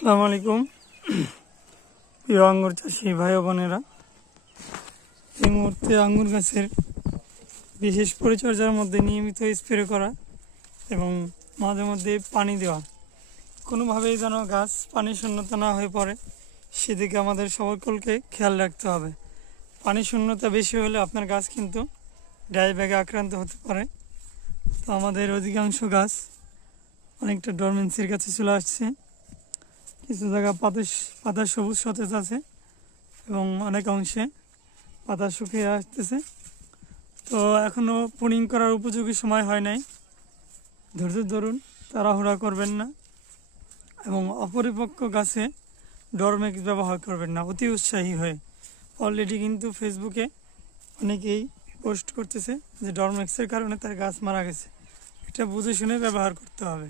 আসসালামু আলাইকুম প্রিয় আঙ্গুর চাষি ভাই ও বোনেরা। এই মুহূর্তে আঙ্গুর গাছের বিশেষ পরিচর্যার মধ্যে নিয়মিত স্প্রে করা এবং মাঝে মধ্যে পানি দেওয়া, কোনোভাবেই যেন গাছ পানি শূন্যতা না হয়ে পড়ে সেদিকে আমাদের সকলকে খেয়াল রাখতে হবে। পানি শূন্যতা বেশি হলে আপনার গাছ কিন্তু ডাই ব্যাগে আক্রান্ত হতে পারে। তো আমাদের অধিকাংশ গাছ অনেকটা ডরমেন্সির কাছে চলে আসছে, কিছু জায়গা পাতা সবুজ সতেজ আছে এবং অনেক অংশে পাতা শুকিয়ে আসতেছে। তো এখনও প্রুনিং করার উপযোগী সময় হয় নাই, ধৈর্য ধরুন, তাড়াহুড়া করবেন না এবং অপরিপক্ক গাছে ডরমেক্স ব্যবহার করবেন না অতি উৎসাহী হয়ে। অলরেডি কিন্তু ফেসবুকে অনেকেই পোস্ট করতেছে যে ডরমেক্সের কারণে তার গাছ মারা গেছে। এটা বুঝে শুনে ব্যবহার করতে হবে।